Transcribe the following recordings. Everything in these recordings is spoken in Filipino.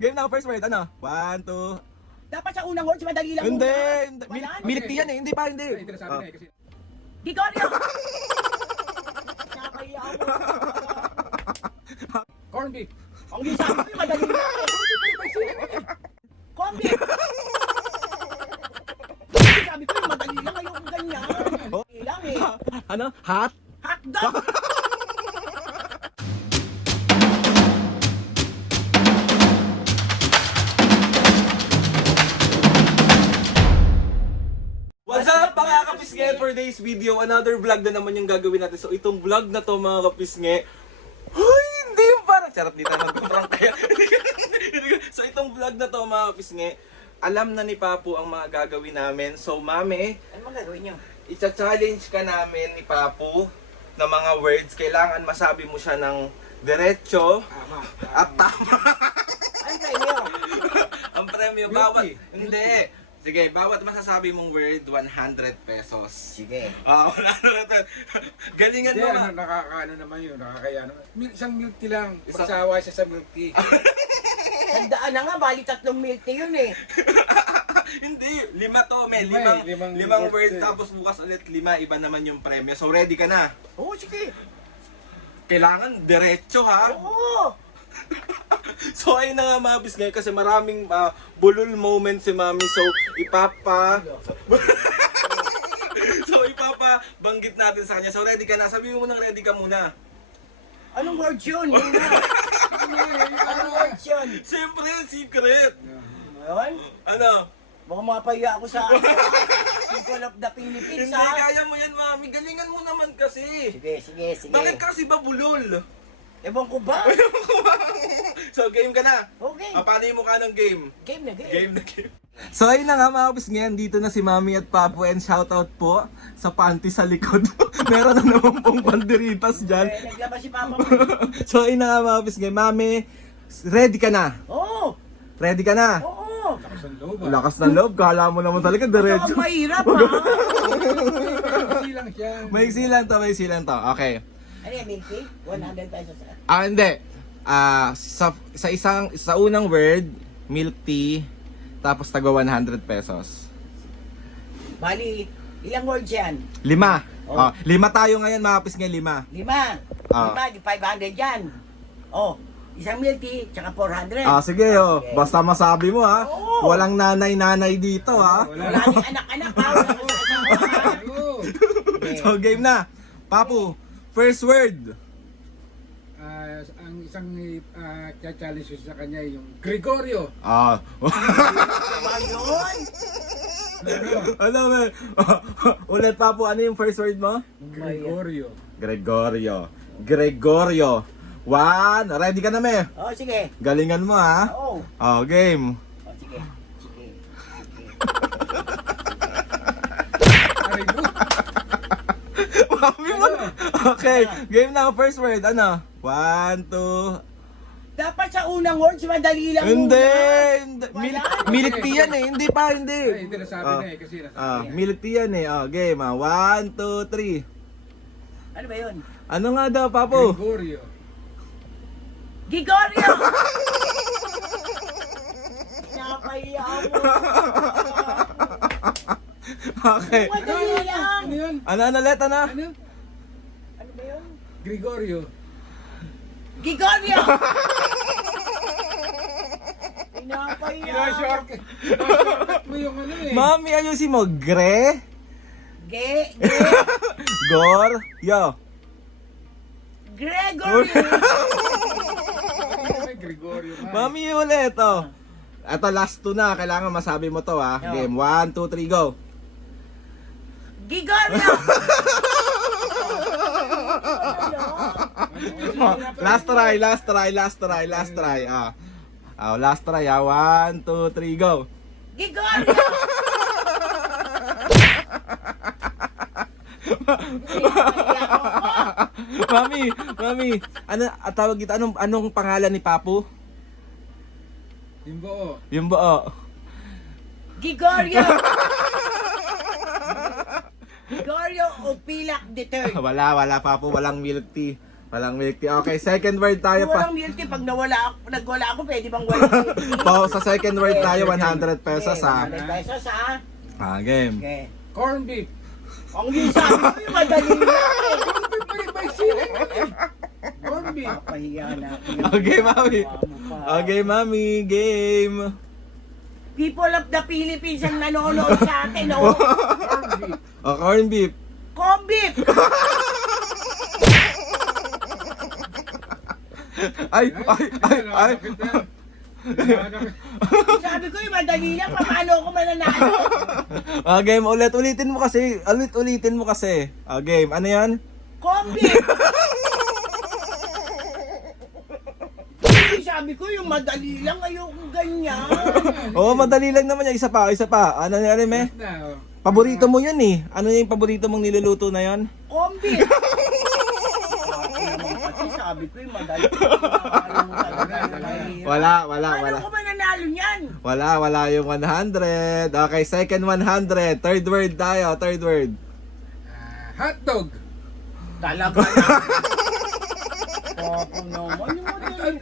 Game na, first word, ano? 1, 2. Dapat sa unang words, madali lang Hindi, muna. hindi. Wala. Milk tea yan eh, hindi pa, hindi. Ay, ito na sabi na eh kasi. Gigorio! Nakakaya ako. Corn beef. Ang sabi ko, madali lang. Kombi! Sabi ko, madali lang. Ayoko ganyan. Madali lang eh. Ano? Hot? Hotdog! What's up mga kapisnge? For today's video, another vlog na naman yung gagawin natin. So itong vlog na to mga kapisnge, ay, hindi parang charot dito mag-prank kaya. So itong vlog na to mga kapisnge, alam na ni Papu ang mga gagawin namin. So mami, Ano mga gagawin nyo? isa-challenge ka namin ni Papu na mga words. Kailangan masabi mo siya ng diretso Tama. at tama. Ano premyo? Ang premyo, Milk bawat, tea. hindi. Sige, bawat masasabi mong word, 100 pesos. Sige. Wala na. Galingan Hindi, mo ano, ma. nakakaano naman yun, nakakaya naman. Isang milk tea lang, Isang- magsawa siya sa milk tea. Tandaan na nga, bali 3 milk tea yun eh. Hindi, 5 to, may Lima eh, limang limang words, words eh. tapos bukas ulit 5, iba naman yung premyo. So ready ka na? Oo, sige. Kailangan diretso ha. Oo. So ayun na nga mga bisgay, kasi maraming bulol moments si Mami. So ipapabanggit natin sa kanya. So ready ka na? Sabihin mo nang ready ka muna. Anong words yun? Yun na. Anong words yun? Siyempre, secret. Ayun. Ano? Baka mapaya ako sa People of the Philippines Hindi, ha. kaya mo yan, Mami. Galingan mo naman kasi. Sige, sige, sige. Bakit kasi ba bulol? Ewan ko ba? So, game ka na. Okay. Paano yung mukha ng game? Game na game. Game na game. So ayun na nga mga kapis, ngayon dito na si Mami at Papu, and shoutout po sa panty sa likod. Meron na naman pong banderitas dyan. Naglabas si Papa mo. So ayun na nga mga kapis, ngayon Mami, ready ka na? Oo. Ready ka na? Oo. Lakas ng loob ah. Lakas ng loob, kala mo naman talaga Ito diretso. ang mahirap ha. Easy lang siya. May silang to. Okay. Ano yan, milk tea? 100 pesos ha. Hindi. Sa unang word, milk tea, tapos taga 100 pesos. Bali, ilang words yan? 5. Oh. 5 tayo ngayon mga kapis, ngayon 5. 5. Ah. 5, 500 yan. Oh, isang milk tea, tsaka 400. Sige Okay. basta masabi mo ha. Oo. Walang nanay-nanay dito ha. Wala ni anak-anak ha. Wala ni anak-anak ha. Oo. So game na. Papu, first word. Ang isang challenge ko sa kanya yung Gregorio. Diba yun? Ano ba? Ulit Papu, ano yung first word mo? Gregorio. Gregorio. 1, ready ka na me? Oh, sige. Galingan mo ha. Oo. Game. Oh, sige. Sige. Aray mo. Mami mo. Okay, game na. First word, ano? 1, 2. Dapat sa unang words, madali lang Hindi. muna. Milk, Wala. milk tea yan eh. Hindi pa, hindi. Ay, ito na sabi na eh kasi nasabi. Milk tea yan eh. Game 1, 2, 3. Ano ba yun? Ano nga daw, Papu? Gregorio. Gigorio! Napaya mo. Okay. Madali lang. Ano yun? Ano ulit, ano? Ano? Ano ba yun? Gregorio. Gigorio! Pinapaya. Shortcut mo yung ano eh. Mami, ayusin mo. Gre? Ge. Yo. Gregory! Ay, Gregorio. nga eh. Mami, ulit, oh. Ito, last 2 na. Kailangan masabi mo to, ha. Yo. Game 1, 2, 3, go. Gigorio! Last try. Last try, ah. Last try, 1, 2, 3, go. Gigorio! Mami, ano tawag dito? Anong pangalan ni Papu? Yung buo. Yung buo. Gigorio! Gigorio o Pilak the Third. Wala Papu, walang milk tea. Walang milk tea. Okay, second word tayo Kung pa. walang milk tea, pag nagwala ako, pwede bang walang milk tea? Pa, sa second word tayo, 100 pesos ha. 100 pesos ha? Game. Okay. Corn beef. Ang yung sabi ko yung madali na eh. May siling yun eh. Corn beef. Pahiya na. Okay, mami. Okay, mami. Game. People of the Philippines ang nanonood sa atin, oh. Corn beef. Corn beef. Combip! Ay. Sabi ko yung madali lang, paano ako mananalo? Game, ulitin mo kasi. Ulitin mo kasi. Game, ano yan? Combip! Sabi ko yung madali lang, ayokong ganyan. Oo, madali lang naman yan. Isa pa. Ano yan, me? Na, oh. Paborito mo yun eh. Ano yung paborito mong niluluto na yon? Combip! Kasi sabi ko yung madali. Wala. Paano ako mananalo niyan? Wala yung 100. Okay, second 100. Third word tayo, third word. Hotdog. Talaga na. Opo naman yung madali.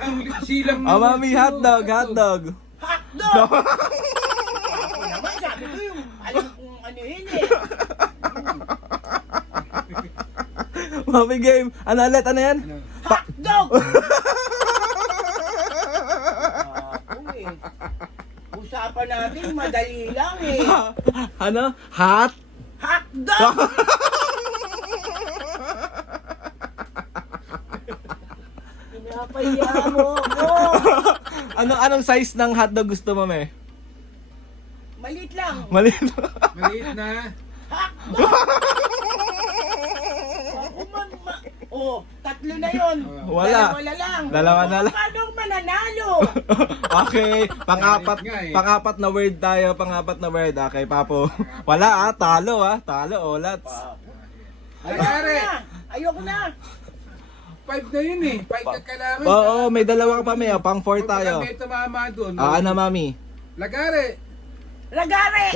Ang silang... Mami, hotdog. Hotdog! Ako naman, sabi ko yung alam kung ano yun eh. Mami, game. Ano ulit? Ano yan? Hotdog! Ako eh. Usapan natin, madali lang eh. Ano? Hot? Hotdog! Pinapahiya mo ako. Anong size ng hotdog gusto mo, me? Malit lang. Maliit. Maliit na. Hotdog! Oh, tatlo na yun. Wala. Dalawa lang. Dalawa na lang. Paano ako mananalo? Okay, pang-apat na word tayo, pang-apat na word. Okay, Papo. Wala talo Lats. Ayoko na. 5 na yun eh. 5 na kailangan. Oo, may dalawa ka pa, may pang 4 tayo. Pag may tumama doon. Ano, mami? Lagare. Ragare!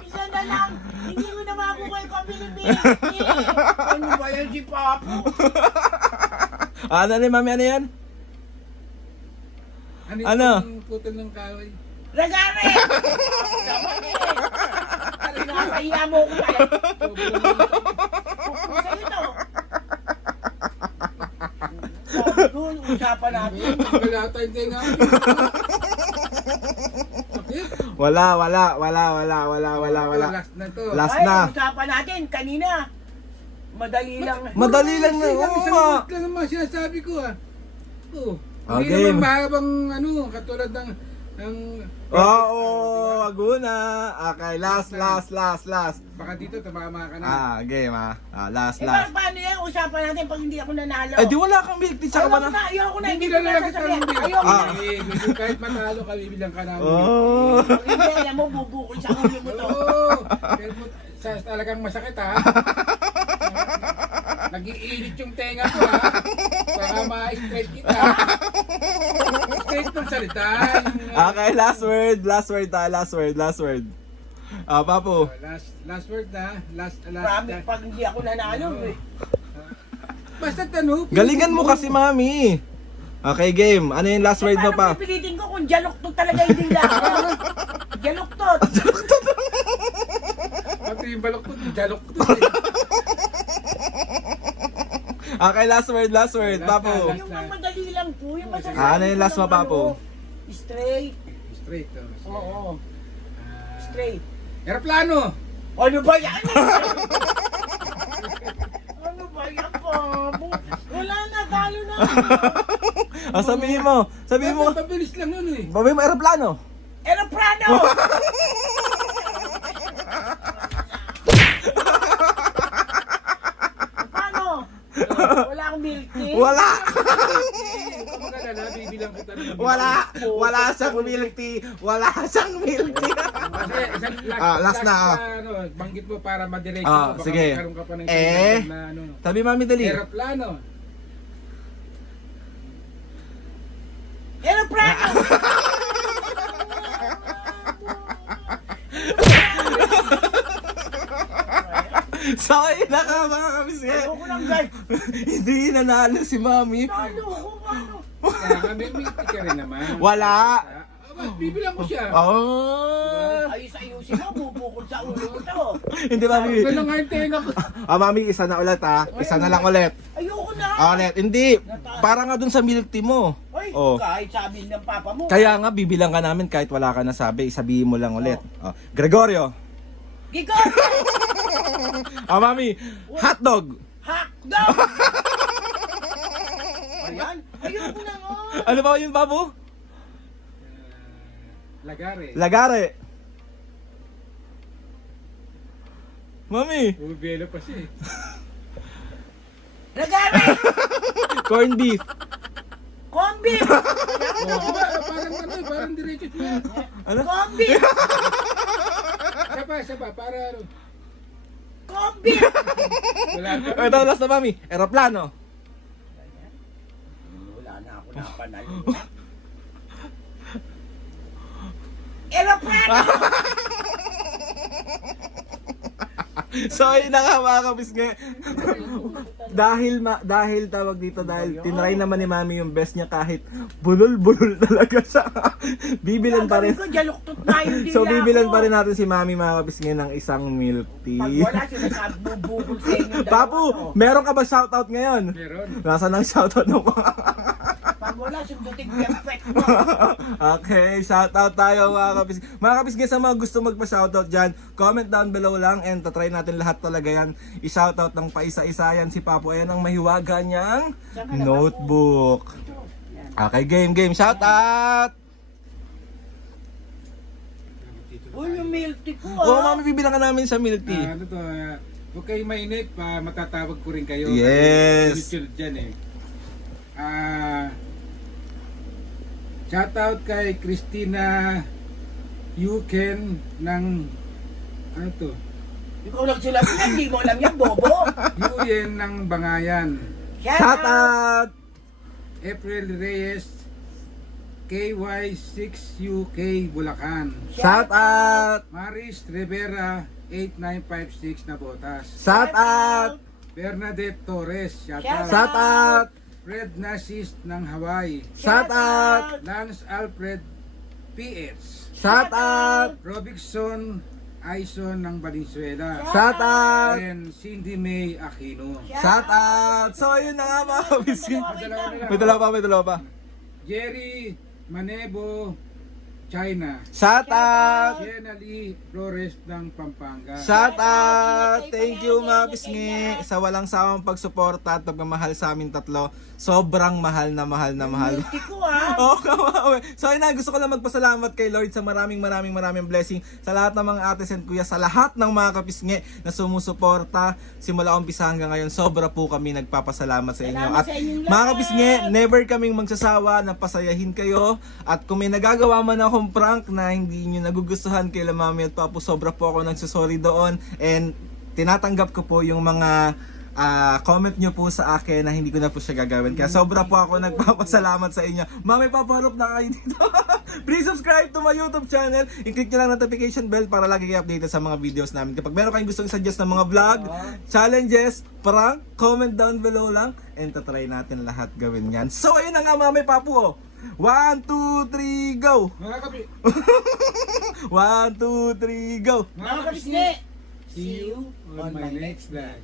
Isa na lang. Hindi ko na makukuha yung pamilibili. Ano ba yan si Papo? Ano ni mami, ano yan? Ano? Yung putol ng kahoy. Ragare! Naman eh. Nakakahiya mo ko pala. Sa'yo to. Sabi ko, usapan natin. Wala tayong tinga. Wala. Last na to. Last Ay, na. usapan natin kanina. Madali lang. Madali lang na. Oo Isang nga. word lang naman sinasabi ko ah. Oo. Ah, Hindi game. naman mahabang katulad ng Oo, Aguna. Okay, last. baka dito tumama ka na. Game last. Paano yan? Usapan natin pag hindi ako nanalo. Di wala kang milk tea, tsaka Ayoko na, hindi ko Hindi na na lang sasabihin. kita Ayoko na. Kahit matalo ka, bibilang ka namin. Oh. Hindi, alam mo, bubukol sa ulo mo to. Oo. Pero talagang masakit ha. Nag-iinit yung tenga ko ha. Baka ma-straight kita. Straight ng salita. Okay, last word tayo, last word. Papo. Last word na. Promise, pag hindi ako nanalo, eh. Basta tanong. Galingan mo kasi, mami. Okay, game. Ano yung last word mo pa? Paano pipilitin ko kung jaloktot talaga hindi lang? Jaloktot. Pati yung balok ko, jalok ko. Okay, last word, Papo. Yung mga madali lang po, yung masasabi Ano yung last ko mo, lang, Papo? Straight. Straight. Oo. Straight. Aeroplano. Ano ba yan? Ano ba yan, Papo? Wala na, talo na. Sabihin mo. Mabilis lang yun eh. Sabihin mo, aeroplano. Aeroplano! Paano? Wala akong milk tea? Wala. Magkalala, bibilang kita. Wala siyang milk tea. Kasi isang last na. Ano, banggit mo para ma-direct Ah, mo. Baka sige. magkaroon ka pa ng Eh. na ano. Sabi, mami, dali. Aeroplano. Aeroplano! So, ayun na ka mga kabisngi. Ayoko lang guys. Hindi nanalo si Mami. Talo ko, ano? Kaya nga, may ka rin naman. Wala. Bibilang ko siya. Oh. Ayos-ayusin mo, bubukol sa ulo ko to. Hindi, Mami. Wala nga yung tenga ko. Mami, isa na ulit ha. Isa na lang ulit. Ayoko na. Ulit. Hindi. Para nga dun sa milk tea mo. Ay, Oh. kahit sabihin ng papa mo. Kaya nga, bibilang ka namin kahit wala ka nasabi. Sabihin mo lang ulit. Oh. Gregorio. Gigot! Mami. Hotdog. Hakdog! Ayan, ayoko na nga. Ano ba yung babo? Lagare. Lagare. Mami. Bubelo pa siya eh. Lagari! Corn beef. Kombi! Oh, diba? Parang diretso siya. Ano? Kombi! Isa pa, para ano. Kombi! Wala pa. Ito, last na Mami. Aeroplano. Wala na ako napanalo. Aeroplano! So, ayun na nga mga kabisngi. dahil tawag dito, dahil tinry naman ni Mami yung best niya kahit bulol-bulol talaga siya. Bibilan pa rin. Gagawin ko, jaluktot na yung dila So, bibilan ko. pa rin natin si Mami mga kabisngi ng isang milk Pag tea. wala, sinasabi bubukol sa inyo dalawa. Papu, meron ka ba shoutout ngayon? Meron. Nasaan ang shoutout ng mga... Pag wala, sundutin ko yung pet mo. Okay, shoutout tayo mga kabisgi. Mga kabisgi, sa mga gusto magpa-shoutout dyan, comment down below lang and tatry natin lahat talaga yan. I-shoutout ng paisa-isa yan si Papo. Ayan ang mahiwaga niyang notebook. Okay, game. Shoutout! Uy, yung milk tea ko Oo, Mami, bibilang ka namin sa milk tea. Ano to, huwag kayong mainip, matatawag ko rin kayo. Yes. Sunod dyan eh. Shoutout kay Christina Yuken ng ano to? Ikaw lang sila, hindi mo alam yan, bobo. Yuyen ng Bangayan. Shoutout! April Reyes KY6UK Bulacan. Shoutout! Maris Rivera 8956 na botas. Shoutout! Bernadette Torres, shoutout. Shoutout! Fred Nasis ng Hawaii. Shoutout! Lance Alfred PH. Shoutout! Robinson Aison ng Valenzuela. Shoutout! And Cindy May Aquino. Shoutout! So, ayun na nga mga kabisgi. May dalawa na lang. May dalawa pa. Jerry Manebo, China. Shoutout! Jenna Lee Flores ng Pampanga. Shoutout! Thank you mga bisngi sa walang sawang pagsuporta at pagmamahal sa amin tatlo. Sobrang mahal na mahal. Milk tea ko Oh, kawawa. So ayun na, gusto ko lang magpasalamat kay Lord sa maraming blessing sa lahat ng mga ates and kuya, sa lahat ng mga kapisngi na sumusuporta simula umpisa hanggang ngayon. Sobra po kami nagpapasalamat sa inyo. Salamat At sa inyong mga lahat. kapisngi, never kaming magsasawa na pasayahin kayo. At kung may nagagawa man akong prank na hindi nyo nagugustuhan kay Mami at Papu, sobra po ako nagsusorry doon. And tinatanggap ko po yung mga comment nyo po sa akin na hindi ko na po siya gagawin. Kaya sobra po ako nagpapasalamat sa inyo. Mami, paparop na kayo dito. Please subscribe to my YouTube channel. I-click nyo lang notification bell para lagi kayo updated sa mga videos namin. Kapag meron kayong gustong suggest ng mga vlog, challenges, prank, comment down below lang. And tatry natin lahat gawin yan. So ayun na nga Mami, Papu. Oh. 1, 2, 3, go! Mga kapi, 1, 2, 3, go! Mga kabisne, see you on my next vlog.